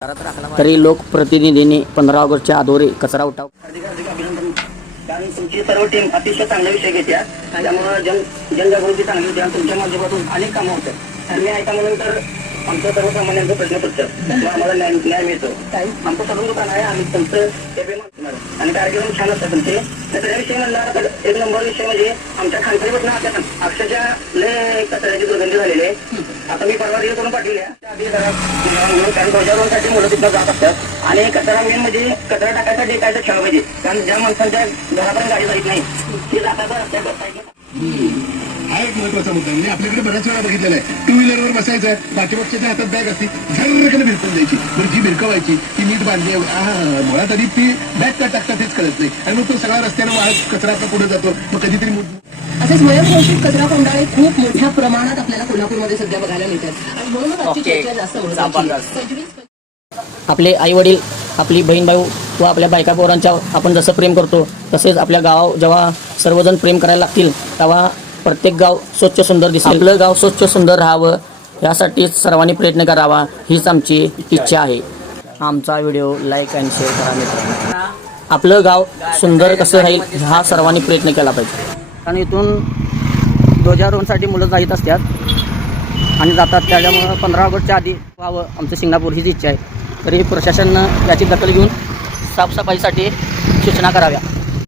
तरी लोकप्रतिनिधींनी 15 ऑगस्टच्या आधोरे कचरा उठाव. हार्दिक अभिनंदन. कारण तुमची सर्व टीम अतिशय चांगला विषय घेत्या, त्यामुळे जनजागृती चांगली होती आणि तुमच्या माध्यमातून अनेक कामं होतात. तर मी ऐका म्हणून तर आमचं सर्वसामान्यांचा प्रश्न पडतं, आम्हाला न्याय मिळतो. आमचं सर्व दुकान आहे, आम्ही तुमचं आणि कार्यक्रम छान असतात तुमचे. तर त्याविषयी म्हणला तर एक नंबर विषय म्हणजे आमच्या खानपारीपासून आपल्या अक्षरशः लय कचऱ्याची दुर्गंधी झालेली आहे. आता मी परवा रील करून पाठवल्या आधी कारण ध्वजारोहणासाठी मुलं तिथं जात असतात आणि कचरा मेन म्हणजे कचरा टाकायसाठी काय तर ठेवलं पाहिजे. कारण ज्या माणसांच्या घरापर्यंत गाडी जात नाही ते जातात रस्त्यावर. हा एक महत्वाचा मुद्दा म्हणजे आपल्याकडे बऱ्याच वेळा बघितलेला आहे, टू व्हीलरवर बसायचं, पाठीमागच्या हातात बॅग असती, झर्रकन भिरकून द्यायची. बरं जी भिरकवायची ती नीट बांधली, मुळात आधी ती बॅग का टाकतात तेच कळत नाही आणि मग तो सगळा रस्त्यानं वाहत कचरा आपला पुढे जातो. मग कधीतरी असे स्वयंघोषित कचरा कोंडाळे खूप मोठ्या प्रमाणात आपल्याला कोल्हापूरमध्ये सध्या बघायला मिळतात आणि म्हणूनच आजची चर्चा जास्त महत्त्वाची. आपले आई वडील, आपली बहीण भाऊ व आपल्या बायका पोरांच्या आपण जसं प्रेम करतो तसेच आपल्या गाव जेव्हा सर्वजण प्रेम करायला लागतील तेव्हा प्रत्येक गाव स्वच्छ सुंदर दिसेल. आपलं गाव स्वच्छ सुंदर राहावं यासाठी सर्वांनी प्रयत्न करावा हीच आमची इच्छा आहे. आमचा व्हिडिओ लाईक आणि शेअर करा मित्रांनो. आपलं गाव सुंदर कसं राहील हा सर्वांनी प्रयत्न केला पाहिजे. कारण इथून ध्वजारोहणासाठी मुलं जात असतात आणि जातात, त्याच्यामुळं 15 ऑगस्टच्या आधी व्हावं आमचं सिंगापूर हीच इच्छा आहे. तरी प्रशासनानं याची दखल घेऊन साफसफाईसाठी सूचना कराव्या.